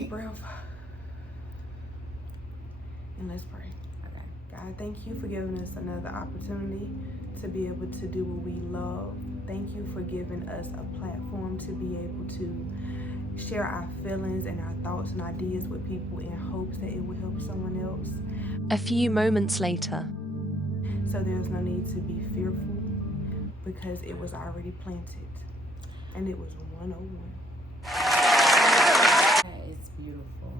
Deep breath. And let's pray. Okay. God, thank you for giving us another opportunity to be able to do what we love. Thank you for giving us a platform to be able to share our feelings and our thoughts and ideas with people in hopes that it will help someone else. A few moments later. So there's no need to be fearful because it was already planted. And it was 101. It's beautiful.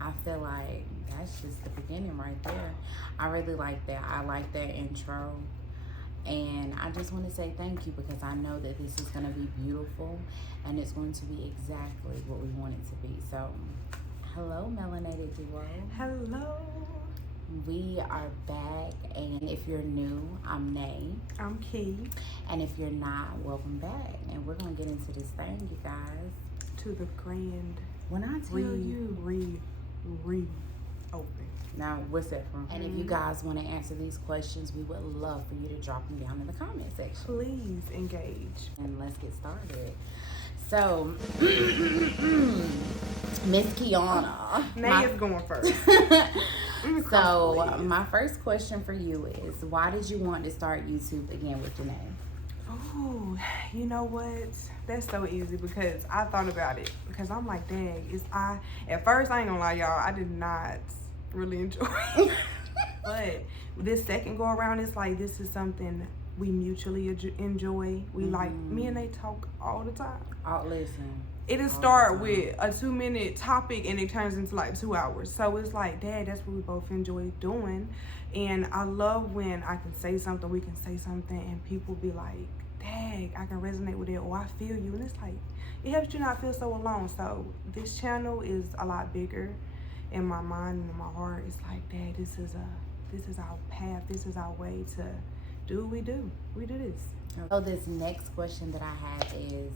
I feel like that's just the beginning right there. I really like that. I like that intro. And I just want to say thank you because I know that this is going to be beautiful and it's going to be exactly what we want it to be. So, hello, Melanated Duo. Hello. We are back, and if you're new, I'm Nay. I'm Key. And if you're not, welcome back. And we're going to get into this thing, you guys. To the grand When I tell you... open. Now, what's that from? And if you guys want to answer these questions, we would love for you to drop them down in the comment section. Please engage. And let's get started. So, Miss Kiana. Nay is going first. So, my first question for you is, why did you want to start YouTube again with your name? Oh, you know what? That's so easy because I thought about it. Because I'm like, dang, at first, I ain't gonna lie, y'all, I did not really enjoy it. But this second go around, it's like, this is something we mutually enjoy. We like, me and they talk all the time. Oh, listen. It'll start with a 2-minute topic and it turns into like 2 hours. So it's like, dad, that's what we both enjoy doing. And I love when I can say something, we can say something and people be like, dang, I can resonate with it, or I feel you. And it's like, it helps you not feel so alone. So this channel is a lot bigger in my mind and in my heart. It's like, dad, this is our path. This is our way to do what we do. We do this. So this next question that I have is,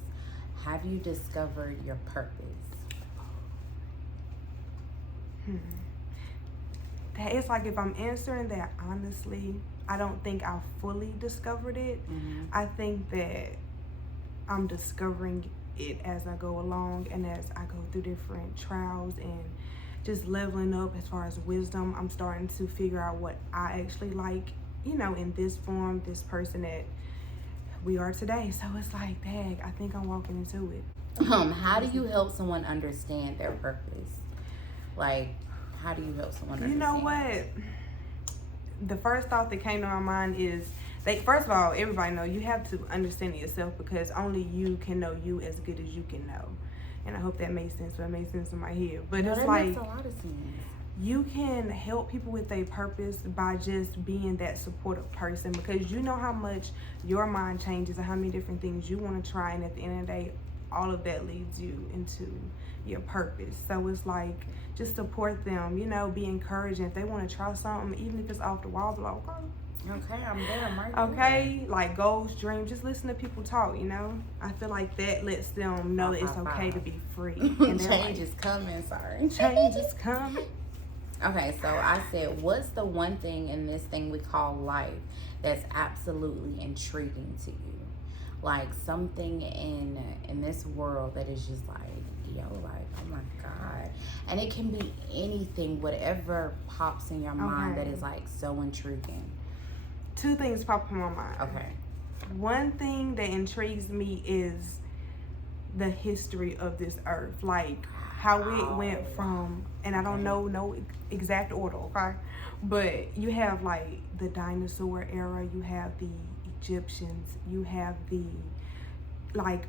have you discovered your purpose? That it's like, if I'm answering that honestly, I don't think I've fully discovered it. I think that I'm discovering it as I go along and as I go through different trials and just leveling up as far as wisdom. I'm starting to figure out what I actually like, you know, in this form, this person that we are today. So it's like, dang, I think I'm walking into it. How do you help someone understand their purpose? Like, how do you help someone understand? You know what? The first thought that came to my mind is, first of all, everybody know you have to understand it yourself because only you can know you as good as you can know. And I hope that makes sense, but it makes sense in my head. But it's like, makes a lot of sense. You can help people with their purpose by just being that supportive person because you know how much your mind changes and how many different things you want to try, and at the end of the day, all of that leads you into your purpose. So it's like, just support them, you know, be encouraging. If they want to try something, even if it's off the wall, be like, okay, I'm there, I'm right okay, there. Like goals, dreams, just listen to people talk, you know? I feel like that lets them know that it's okay to be free. And change is coming, sorry. Change is coming. Okay, so I said, what's the one thing in this thing we call life that's absolutely intriguing to you? Like something in this world that is just like, yo, like, oh my God. And it can be anything, whatever pops in your mind that is like so intriguing. 2 things pop in my mind. Okay. One thing that intrigues me is the history of this earth. Like how it went from, and I don't know no exact order, okay? But you have like the dinosaur era, you have the Egyptians, you have the like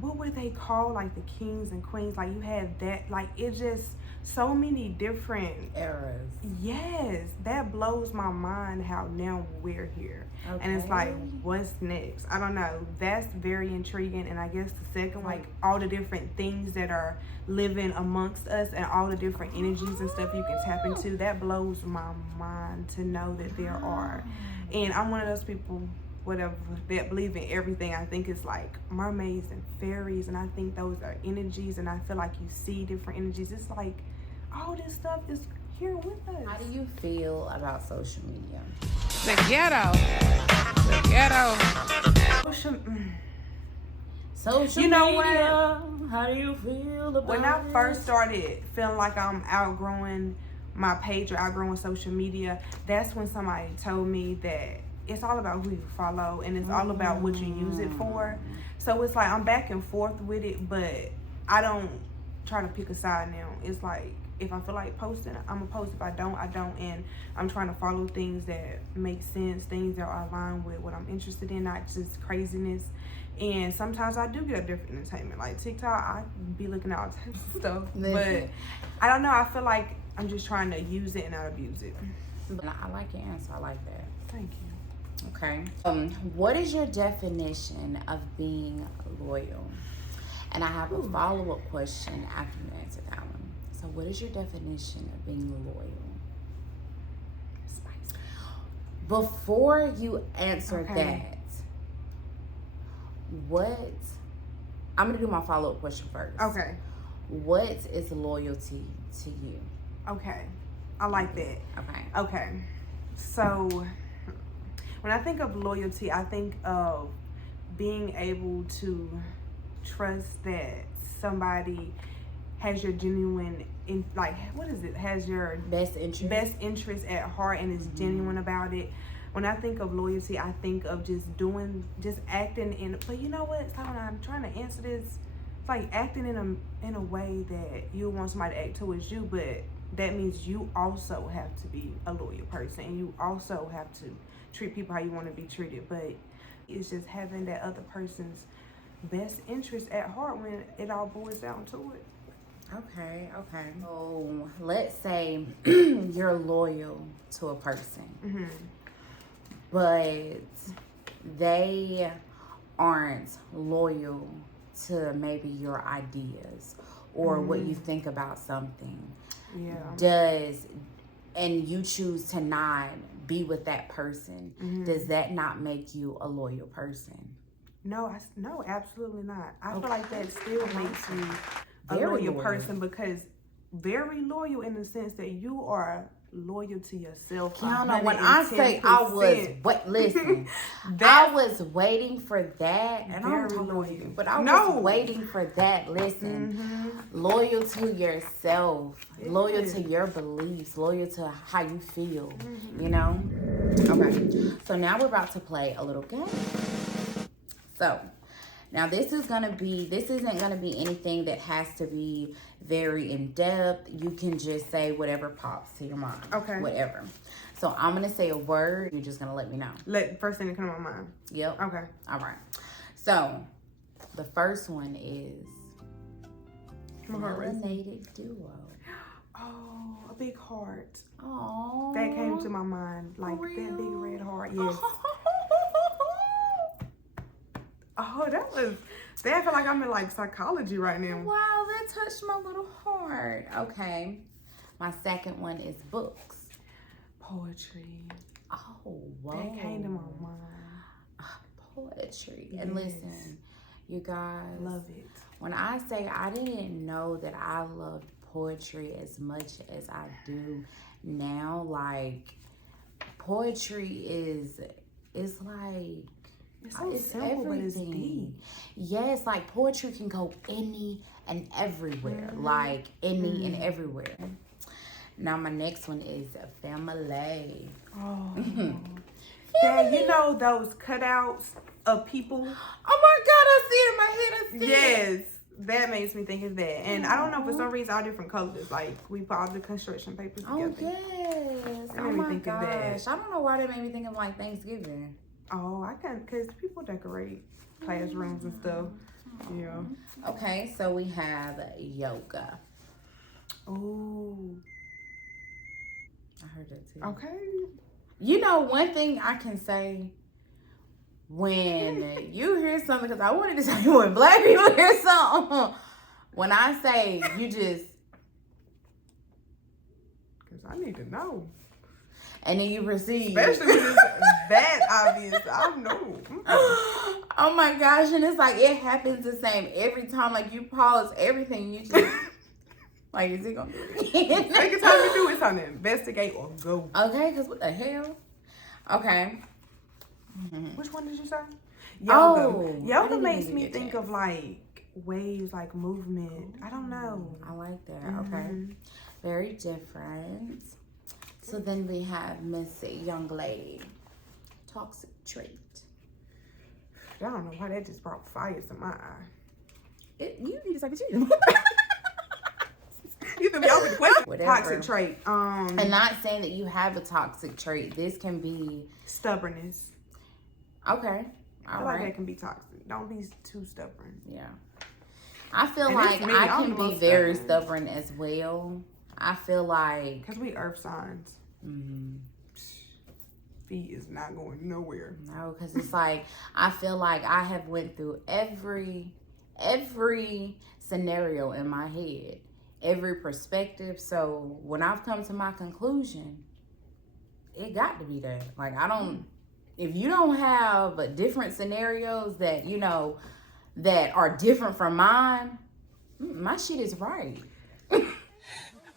what were they called, like the kings and queens, like you had that, like it's just so many different eras. Yes, that blows my mind how now we're here. And it's like, what's next? I don't know. That's very intriguing. And I guess the second, like all the different things that are living amongst us and all the different energies and stuff you can tap into, that blows my mind to know that there are. And I'm one of those people, whatever, that believe in everything. I think it's like mermaids and fairies, and I think those are energies, and I feel like you see different energies. It's like all this stuff is here with us. How do you feel about social media? The ghetto. Social you know media, what? How do you feel about When I it? first started feeling like I'm outgrowing my page or outgrowing social media, that's when somebody told me that it's all about who you follow and it's all about what you use it for. So it's like I'm back and forth with it, but I don't try to pick a side now. It's like if I feel like posting, I'm gonna post. If I don't, I don't. And I'm trying to follow things that make sense, things that are aligned with what I'm interested in, not just craziness. And sometimes I do get a different entertainment. Like TikTok, I be looking at all types of stuff. But I don't know. I feel like I'm just trying to use it and not abuse it. I like your answer. I like that. Thank you. Okay. What is your definition of being loyal? And I have a follow-up question after you answer that one. So what is your definition of being loyal? Spicy. Before you answer that, I'm going to do my follow-up question first. Okay. What is loyalty to you? Okay. I like that. Okay. Okay. So when I think of loyalty, I think of being able to trust that somebody has your genuine has your best interest at heart and is genuine about it. When I think of loyalty, I think of just acting in. But you know what? So when I'm trying to answer this, it's like acting in a way that you want somebody to act towards you, but that means you also have to be a loyal person. You also have to treat people how you want to be treated. But it's just having that other person's best interest at heart when it all boils down to it. Okay. So let's say you're loyal to a person, but they aren't loyal to maybe your ideas or what you think about something. Yeah. And you choose to not be with that person, does that not make you a loyal person? No, absolutely not. I feel like that still makes you a Very loyal person, because very loyal in the sense that you are loyal to yourself. Kiana, when I say I was waiting for that, and I'm telling you, but I was waiting for that. Listen, loyal to yourself, loyal to your beliefs, loyal to how you feel, you know? Okay, so now we're about to play a little game. So, now this isn't gonna be anything that has to be very in-depth. You can just say whatever pops to your mind. Okay. Whatever. So I'm gonna say a word, you're just gonna let me know. First thing that comes to my mind. Yep. Okay. All right. So the first one is Melanated Duo. Oh, a big heart. Oh. That came to my mind. Like that big red heart. Yes. Oh, I feel like I'm in like psychology right now. Wow, that touched my little heart. Okay. My second one is books. Poetry. Oh, wow. That came to my mind. Poetry. Yes. And listen, you guys. Love it. When I say I didn't know that I loved poetry as much as I do now, like poetry is like, it's so simple, everything. But it's deep. Yes, like poetry can go any and everywhere. Like any and everywhere. Now my next one is family. Oh. Yeah, you know those cutouts of people? Oh my God, I see it in my head. Yes. That makes me think of that. And I don't know, for some reason, all different colors. Like, we put all the construction papers together. Oh, yes. That made me think of that. I don't know why that made me think of like Thanksgiving. Oh, I can, because people decorate classrooms and stuff. Yeah. Okay, so we have yoga. Oh. I heard that too. Okay. You know, one thing I can say, when you hear something, because I wanted to say when black people hear something, when I say you just, because I need to know. And then you proceed. Especially when it's that obvious. I know. Oh my gosh, and it's like it happens the same every time. Like you pause everything, you just like, is it gonna do it again? Take the time to do it. It's time to investigate or go. Okay, because what the hell? Okay. Which one did you say? Yoga makes me think of like waves, like movement. I don't know. I like that. Okay. Very different. So then we have Miss Young Lady. Toxic trait. I don't know why that just brought fire to my eye. You need to take a cheat. You can be over the question. Whatever. Toxic trait. And not saying that you have a toxic trait. This can be stubbornness. Okay. I feel like that can be toxic. Don't be too stubborn. Yeah. I feel like I can be very stubborn as well. I feel like because we earth signs. Feet is not going nowhere. No, because it's like I feel like I have went through every scenario in my head, every perspective. So when I've come to my conclusion, it got to be that. Like if you don't have different scenarios that that are different from mine, my shit is right.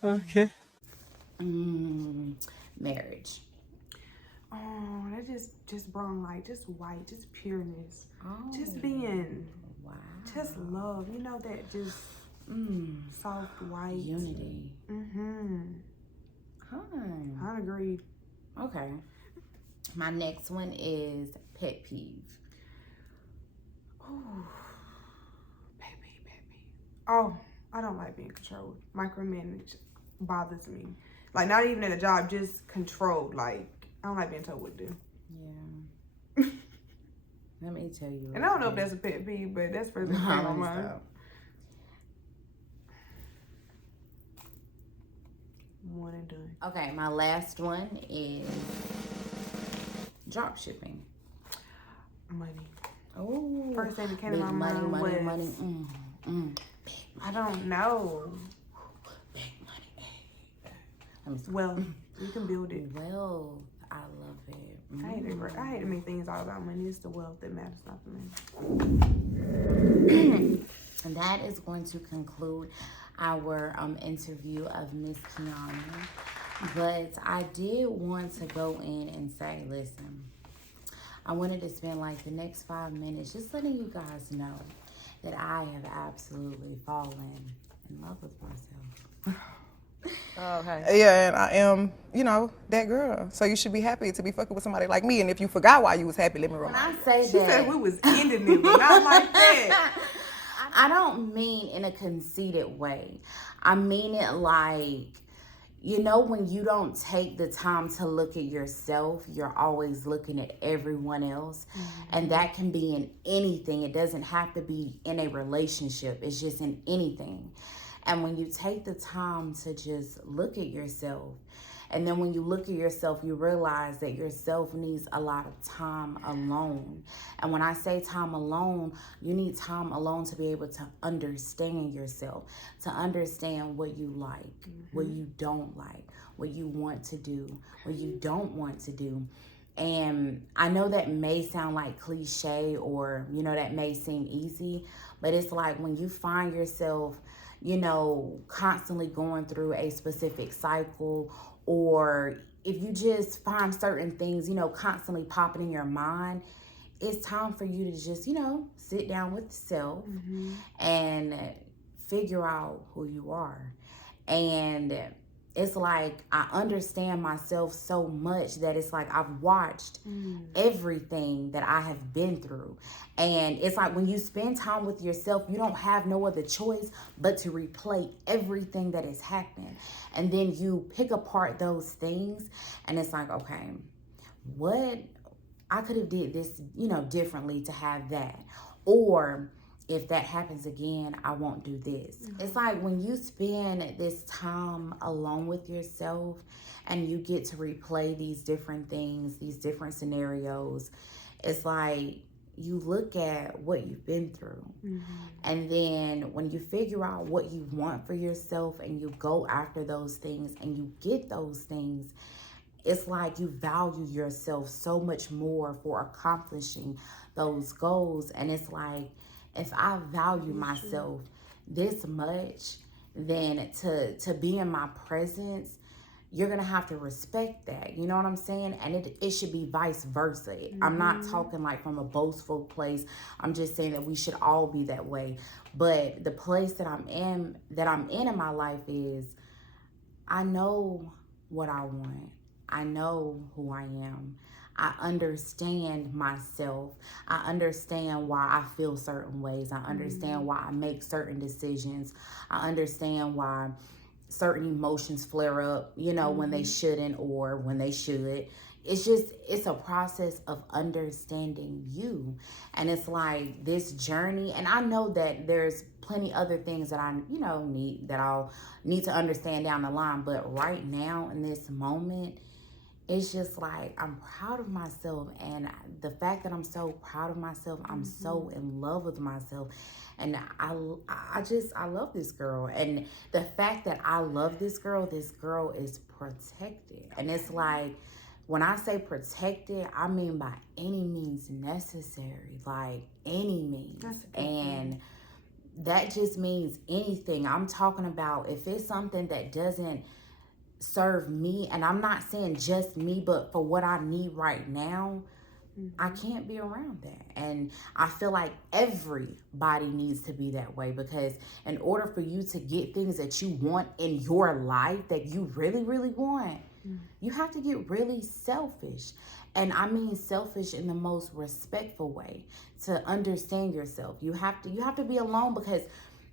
Okay. Marriage. Oh, that just brought like just white, just pureness. Oh, just being, wow. Just love. You know that just soft white. Unity. I agree. Okay. My next one is pet peeve. Oh, baby. Oh, I don't like being controlled. Micromanage bothers me. Like not even at a job, just controlled. Like I don't like being told what to do. Yeah. Let me tell you. And I don't know if that's a pet peeve, but that's first thing on my mind. One and done. Okay, my last one is drop shipping. Money. Oh. First thing that came to my mind was money. I don't know. Big money. Well, you can build it. Well, I love it. I hate to make things all about money. It's the wealth that matters, not the money. And that is going to conclude our interview of Miss Kiana. But I did want to go in and say, listen, I wanted to spend like the next 5 minutes just letting you guys know that I have absolutely fallen in love with myself. Oh, hey. Yeah, and I am, that girl. So you should be happy to be fucking with somebody like me. And if you forgot why you was happy, let me remind you. When I say she said we was ending it, but not like that. I don't mean in a conceited way. I mean it like, when you don't take the time to look at yourself, you're always looking at everyone else. And that can be in anything. It doesn't have to be in a relationship. It's just in anything. And when you take the time to just look at yourself, and then when you look at yourself, you realize that yourself needs a lot of time alone. And when I say time alone, you need time alone to be able to understand yourself, to understand what you like, what you don't like, what you want to do, what you don't want to do. And I know that may sound like cliche or, that may seem easy, but it's like when you find yourself constantly going through a specific cycle, or if you just find certain things, constantly popping in your mind, it's time for you to just, sit down with yourself and figure out who you are. And it's like I understand myself so much that it's like I've watched everything that I have been through. And it's like when you spend time with yourself, you don't have no other choice but to replay everything that has happened. And then you pick apart those things and it's like, okay, what I could have did this, differently to have that. Or if that happens again, I won't do this. It's like when you spend this time alone with yourself and you get to replay these different things, these different scenarios, it's like you look at what you've been through. And then when you figure out what you want for yourself and you go after those things and you get those things, it's like you value yourself so much more for accomplishing those goals. And it's like, if I value myself this much, then to be in my presence, you're gonna have to respect that. You know what I'm saying? And it should be vice versa. I'm not talking like from a boastful place. I'm just saying that we should all be that way. But the place that I'm in my life is, I know what I want. I know who I am. I understand myself. I understand why I feel certain ways. I understand why I make certain decisions. I understand why certain emotions flare up, you know, when they shouldn't or when they should. It's a process of understanding you. And it's like this journey. And I know that there's plenty other things that I'll need to understand down the line. But right now in this moment, it's just like, I'm proud of myself. And the fact that I'm so proud of myself, I'm so in love with myself. And I love this girl. And the fact that I love this girl is protected. And it's like, when I say protected, I mean by any means necessary, like any means. And that just means anything. I'm talking about if it's something that doesn't serve me, and I'm not saying just me, but for what I need right now, I can't be around that. And I feel like everybody needs to be that way, because in order for you to get things that you want in your life, that you really, really want, you have to get really selfish. And I mean selfish in the most respectful way, to understand yourself. You have to be alone, because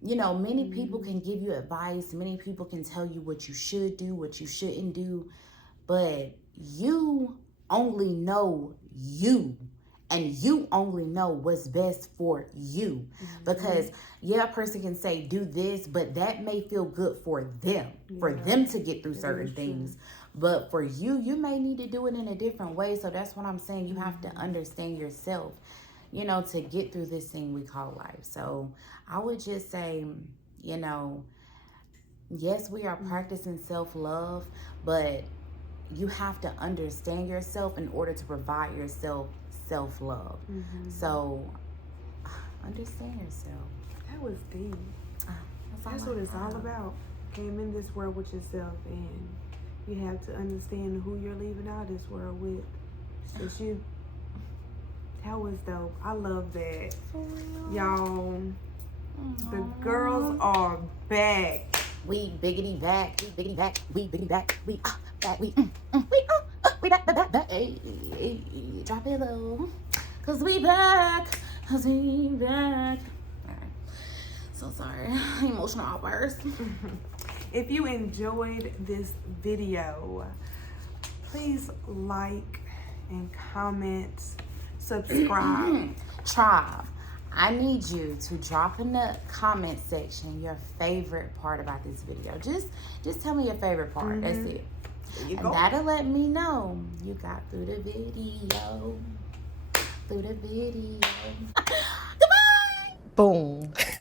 you know, many people can give you advice. Many people can tell you what you should do, what you shouldn't do. But you only know you. And you only know what's best for you. Because, yeah, a person can say, do this, but that may feel good for them. For them to get through certain things. But for you, you may need to do it in a different way. So that's what I'm saying. You have to understand yourself, you know, to get through this thing we call life. So I would just say, you know, yes, we are practicing self-love, but you have to understand yourself in order to provide yourself self-love. So understand yourself. That was deep. That's what it's all about. Came in this world with yourself, and you have to understand who you're leaving out of this world with. It's just you. That was dope. I love that. Y'all, the girls are back. We biggity back. We biggity back. We biggity back. We back. We back. Hey, drop it low. Cause we back. Cause we back. Alright. So sorry. Emotional outburst. If you enjoyed this video, please like and comment. Subscribe. Tribe, I need you to drop in the comment section your favorite part about this video. Just tell me your favorite part. That's it. And that'll let me know you got through the video. Goodbye. Boom.